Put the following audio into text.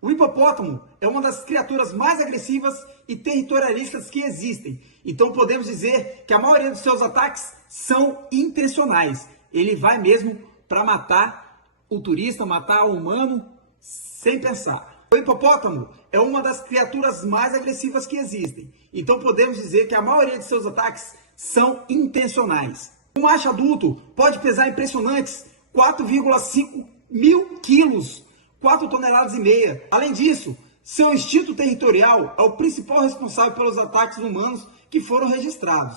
O hipopótamo é uma das criaturas mais agressivas e territorialistas que existem. Então podemos dizer que a maioria dos seus ataques são intencionais. Ele vai mesmo para matar o turista, matar o humano sem pensar. O hipopótamo é uma das criaturas mais agressivas que existem. Então podemos dizer que a maioria de seus ataques são intencionais. Um macho adulto pode pesar impressionantes 4,5 mil quilos, 4 toneladas e meia. Além disso, seu instinto territorial é o principal responsável pelos ataques humanos que foram registrados.